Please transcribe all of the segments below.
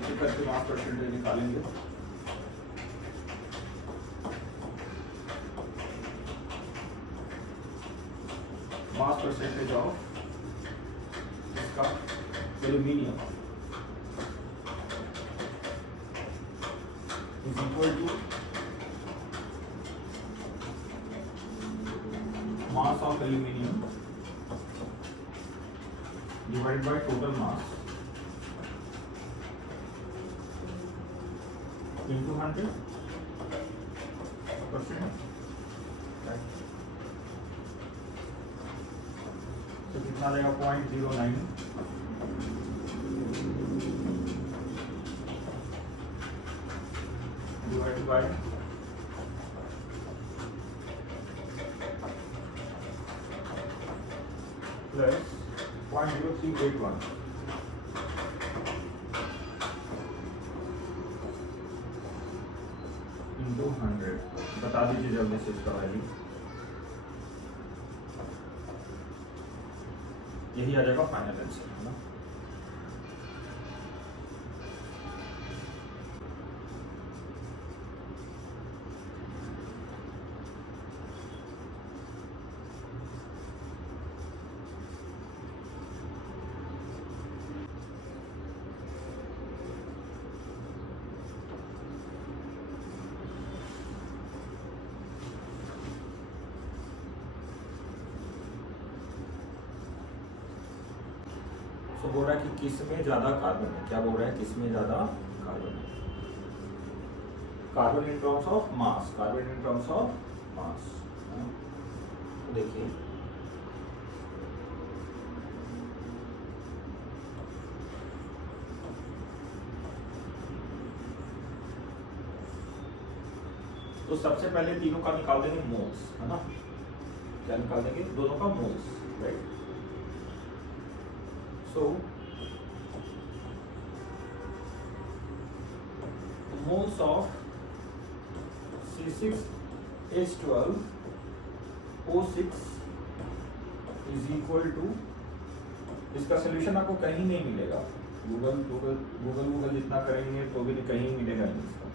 एक एक करके मास परसेंटेज निकालेंगे। मास परसेंटेज ऑफ इसका aluminium is equal to mass of aluminium divided by total mass into 100%, right? तो कितना आ जाएगा 0.09 divided by plus 0.0381 into 100। बता दीजिए जल्दी से इसका वैल्यू। यही आ जाएगा फाइनल आंसर, है ना। तो बोल रहा है कि किस में ज्यादा कार्बन है। क्या बोल रहा है, किस में ज्यादा कार्बन है? Carbon in terms of mass, carbon in terms of mass. देखिए तो सबसे पहले तीनों का निकाल देंगे मोल्स, है ना। क्या निकाल देंगे? दोनों का moles, right. So moles of C6H12O6 is equal to, इसका सोल्यूशन आपको कहीं नहीं मिलेगा। गूगल जितना करेंगे तो भी कहीं मिलेगा नहीं इसका।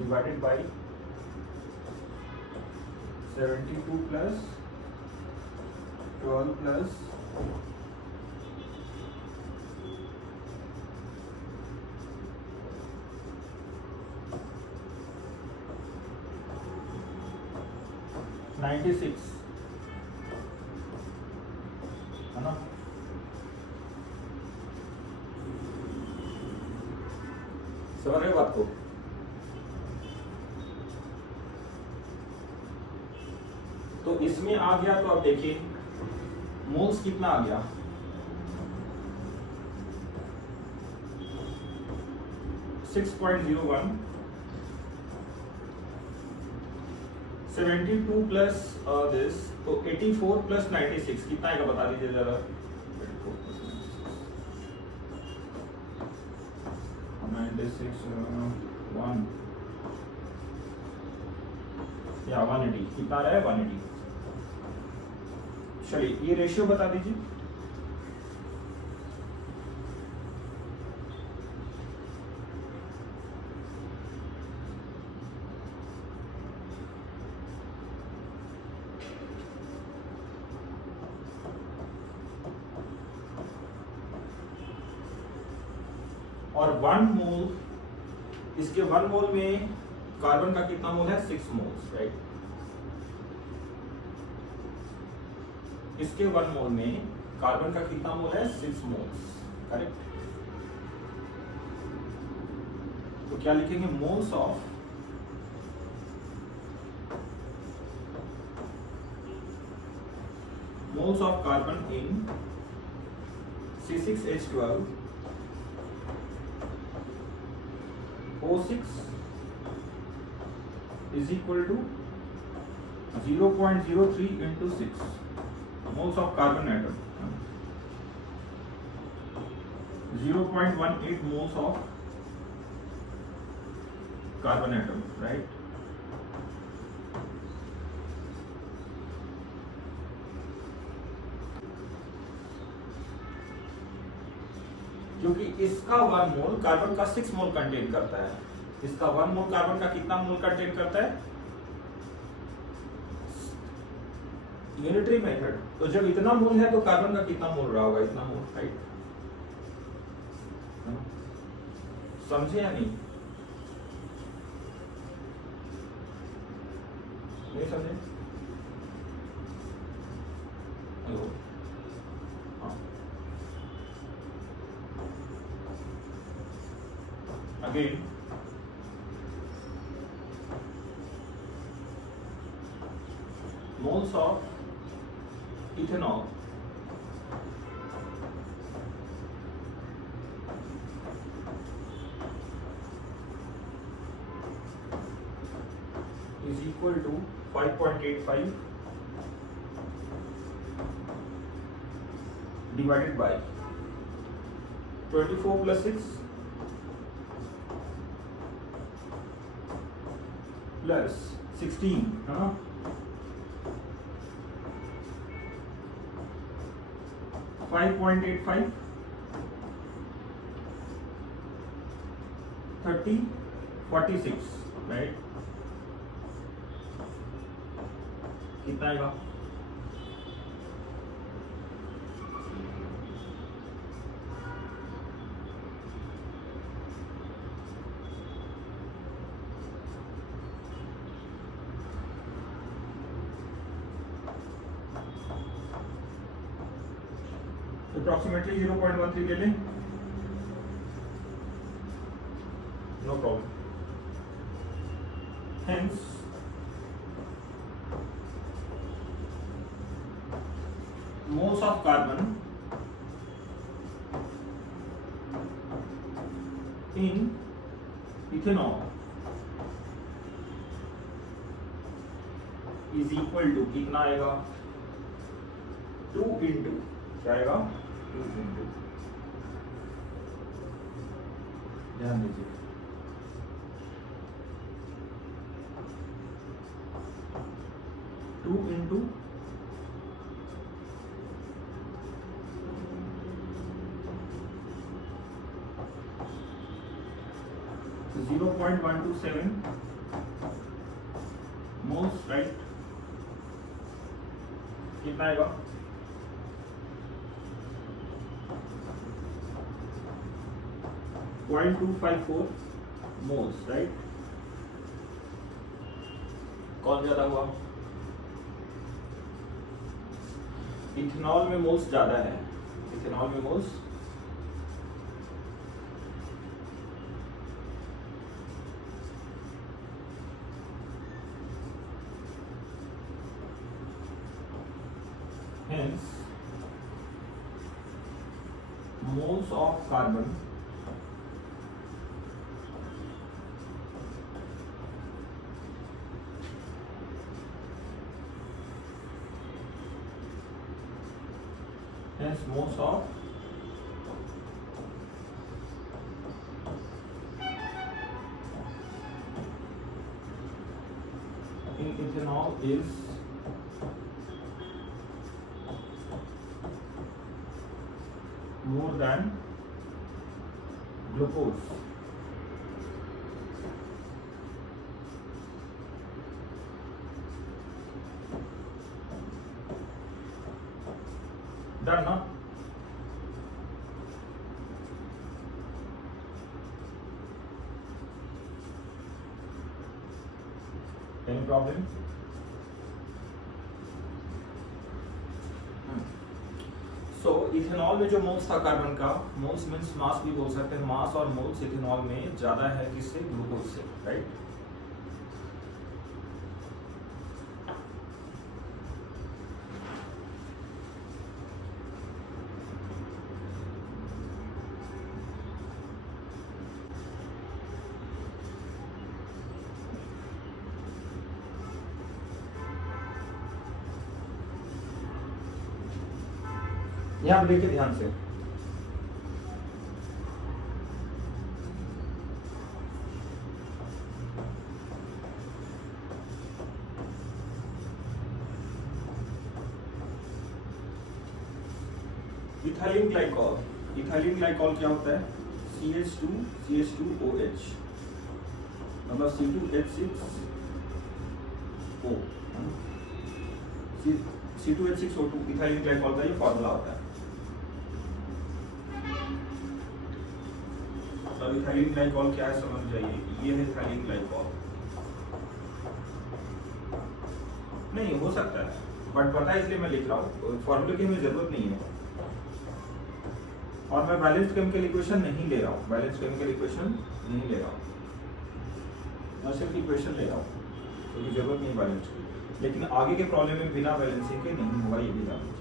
divided by 72 plus 12 plus 96, है ना। समझ रहे बात को? तो इसमें आ गया, तो आप देखिए मोल्स कितना आ गया, 6.01, 72 प्लस दिस, तो 84 प्लस 96 कितना आएगा बता दीजिए जरा। 96 1 या 180 कितना आ रहा है? 180। चलिए ये रेशियो बता दीजिए। और 1 मोल, इसके 1 मोल में कार्बन का कितना मोल है? 6 मोल्स, राइट। इसके 1 मोल में कार्बन का कितना मोल है? 6 मोल्स, करेक्ट। तो क्या लिखेंगे? Moles of carbon in C6H12 O6 is equal to 0.03 into 6 moles of carbon atom, 0.18 moles of carbon atom, right? क्योंकि इसका 1 मोल कार्बन का 6 मोल कंटेन करता है, इसका 1 मोल कार्बन का कितना मोल कंटेन करता है? Unitary method. तो जब इतना मोल है तो कार्बन का कितना मोल रहा होगा? इतना मोल, राइट? समझे या नहीं? नहीं समझे? Hello, again moles of ethanol is equal to 5.85 divided by 24 plus 6 plus 16, हाँ? 5.85 30 46, राइट? कितना आएगा? approximately 0.13 ले लें, no problem. Hence moles of carbon in ethanol is equal to कितना आएगा? 2 into क्या आएगा? 2 into, ध्यान दीजिए, 2 into 0.127 moles, right? कितना आएगा? 0.254 moles, right? कौन ज्यादा हुआ? इथेनॉल में मोल्स ज्यादा है, इथेनॉल में moles hence moles of carbon hence moles of in ethanol is more than glucose. Done, ना? Any problem? सो इथेनॉल में जो मोल्स था कार्बन का, मोल्स मीन्स मास भी बोल सकते हैं, मास और मोल्स इथेनॉल में ज्यादा है किससे? ग्लूकोज से, राइट? यहां पे देखिए ध्यान से, इथाइल ग्लाइकॉल, इथाइलिन ग्लाइकॉल क्या होता है? CH2CH2OH मतलब C2H6O C2H6O2 इथाइलिन ग्लाइकॉल का ये फॉर्मूला होता है। अब इथाइलिन ग्लाइकॉल क्या है समझ जाइए, ये है इथाइलिन ग्लाइकॉल। नहीं हो सकता है बट पता है इसलिए मैं लिख रहा हूँ, फॉर्मूले की हमें जरूरत नहीं है। और मैं बैलेंस्ड केमिकल इक्वेशन नहीं ले रहा हूँ, बैलेंस्ड केमिकल इक्वेशन नहीं ले रहा हूँ, मैं सिर्फ इक्वेशन ले रहा हूँ क्योंकि जरूरत नहीं बैलेंस की। लेकिन आगे के प्रॉब्लम में बिना बैलेंसिंग के नहीं होगा, ये भी जान लीजिए।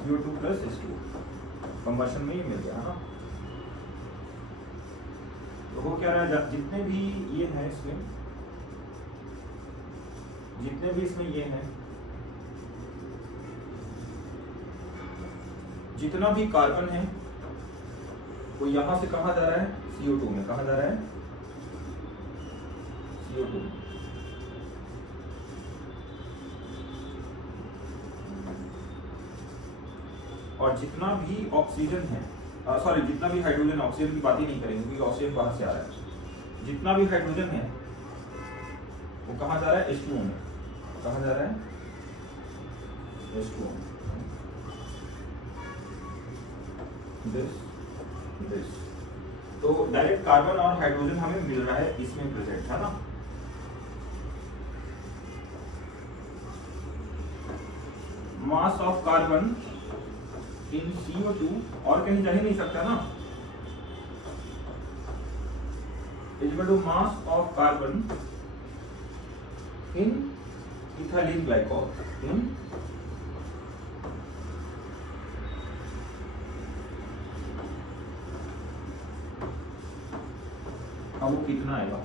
CO2 + H2 कंबशन में ये मिल गया ना। तो वो क्या रहा है, जितने भी ये हैं इसमें, जितने भी इसमें ये हैं, जितना भी कार्बन है वो यहां से कहा जा रहा है? CO2 में। कहा जा रहा है? CO2 में। और जितना भी ऑक्सीजन है, सॉरी जितना भी हाइड्रोजन, ऑक्सीजन की बात ही नहीं करेंगे क्योंकि ऑक्सीजन बाहर से आ रहा है। जितना भी हाइड्रोजन है वो कहाँ जा रहा है? H2O में। कहाँ जा रहा है? H2O में। दिस तो डायरेक्ट कार्बन और हाइड्रोजन हमें मिल रहा है इसमें प्रेजेंट, है ना। मास ऑफ कार्बन इन CO2 और कहीं जा ही नहीं सकता ना, equal to mass of carbon in ethylene glycol in अब वो कितना आएगा?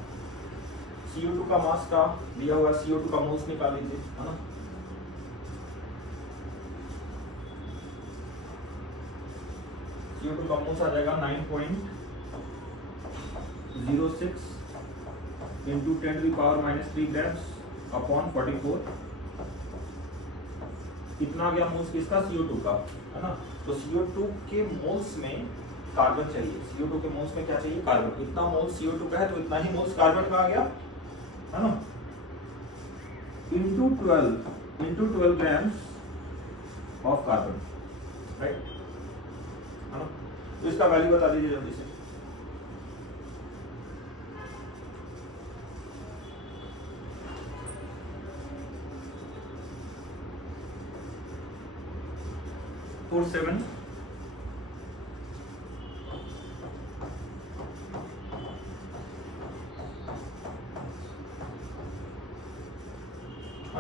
CO2 का मास का दिया हुआ, CO2 का मोल्स निकाल लीजिए, है ना। CO2 का मोल्स आ जाएगा 9.06 इंटू 10⁻³ ग्राम्स अपॉन 44। कितना आ गया मोल्स किसका? CO2 का, है ना। तो CO2 के मोल्स में कार्बन चाहिए, CO2 के मोल्स में क्या चाहिए? कार्बन। इतना मोल्स CO2 का है तो इतना ही मोल्स कार्बन का आ गया, है ना। Into 12 grams of carbon, right, है ना। तो इसका वैल्यू बता दीजिए जल्दी से।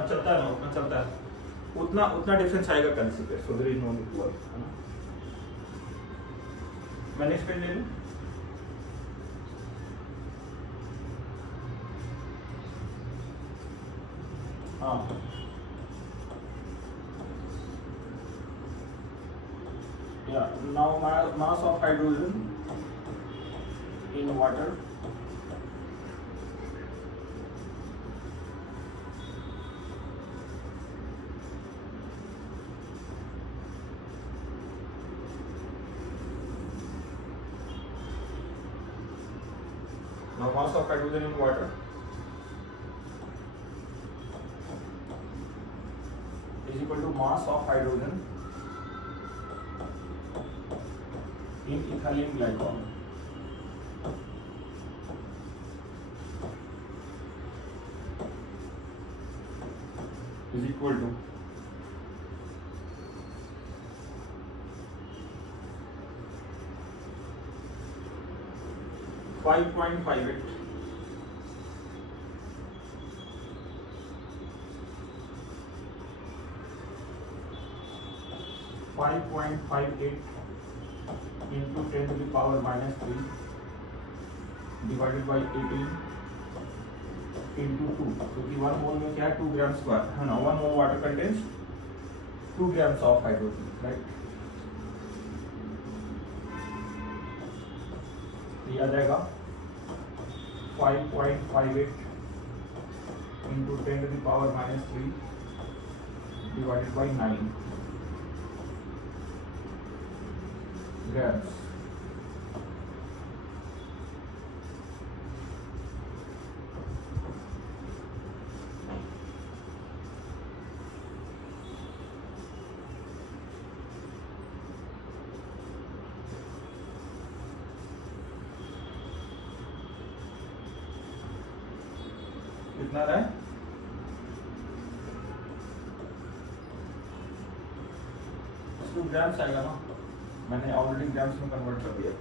चलता है ना, उतना चलता है, उतना डिफरेंस आएगा करेंसी पे, so there is no need to worry, है ना। मैं नेक्स्ट पेज ले लूं। हाँ या now mass of hydrogen in water mass of hydrogen in water is equal to mass of hydrogen in ethylene glycol is equal to 5.58 into 10⁻³ divided by 18 into 2, क्योंकि 1 मोल में क्या है? 2 ग्राम स्क्वायर, है ना। 1 मोल water contains 2 grams of hydrogen, right. ये आ जाएगा 5.58 into 10⁻³ divided by 9 grams. कितना रहा है? इसको ग्राम्स आएगा ना, मैंने ऑलरेडी ग्राम्स में कन्वर्ट कर दिया।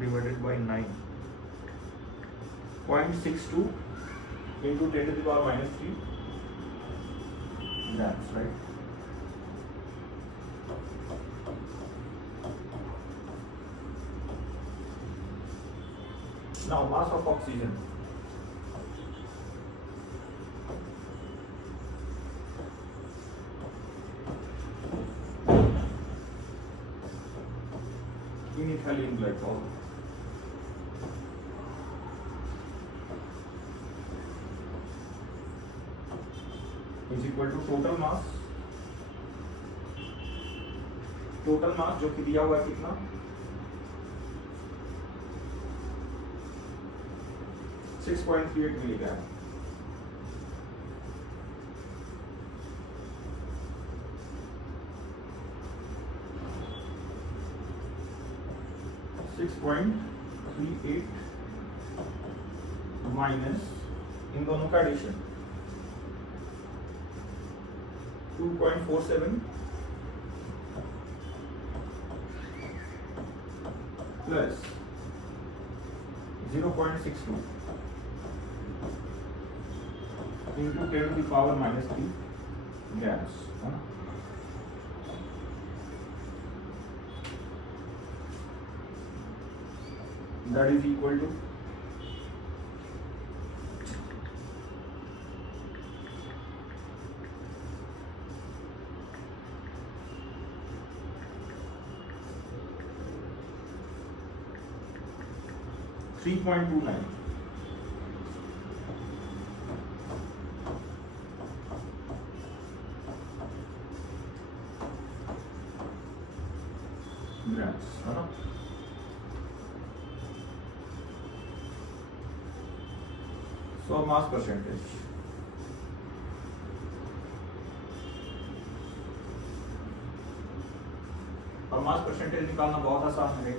Divided by 9.62 into 10 to the power minus 3 grams, right? Now mass of oxygen. In ethylene glycol. Is equal to total mass जो कि दिया हुआ है कितना? 6.38 मिलीग्राम। माइनस इन दोनों का addition 2.47 plus 0.62 into 10 to the power minus 3 grams, है ना? That is equal to 3.29 grams, है ना? So mass percentage और मास परसेंटेज निकालना बहुत आसान है,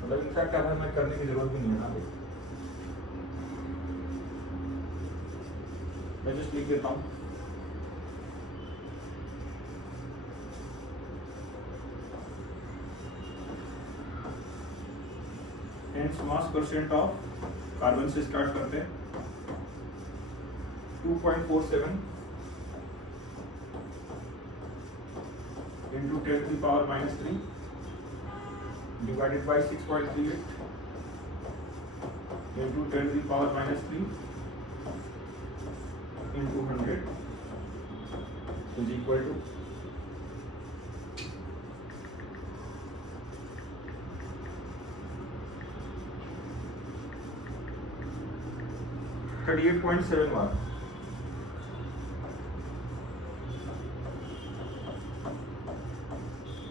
मतलब इनफैक्ट अब हमें करने की जरूरत भी नहीं है ना। मैं जस्ट लिख देता हूँ hence mass percent of carbon से स्टार्ट करते हैं 2.47 into 10 to the power minus 3 divided by 6.38 into 10 to the power minus 3 into 100 is equal to 38.71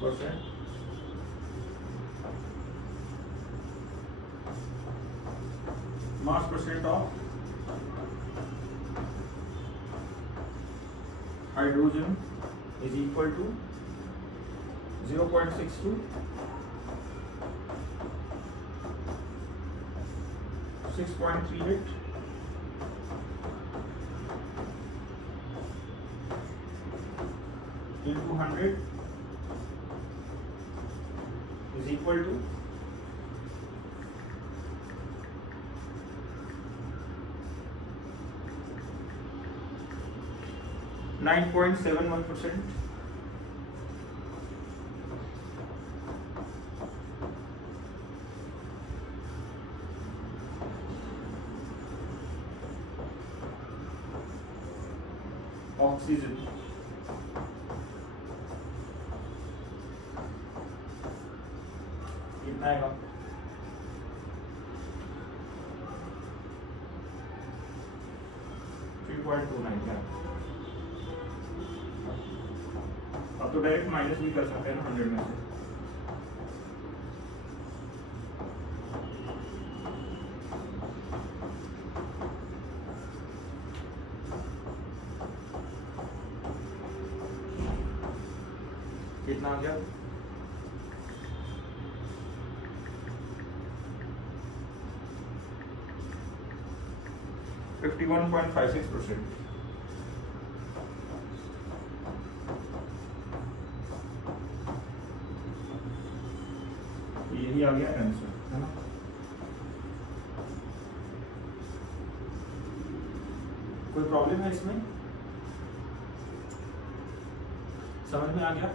percent mass percent of hydrogen is equal to 0.62 6.38 into 100 is equal to 9.71%. Oxygen कितना आएगा? 7.29 है। अब तो direct minus भी कर सकते हैं ना 100 में से। कितना आ गया? 51.56%। यही आ गया आंसर, है ना। कोई प्रॉब्लम है इसमें? समझ में आ गया?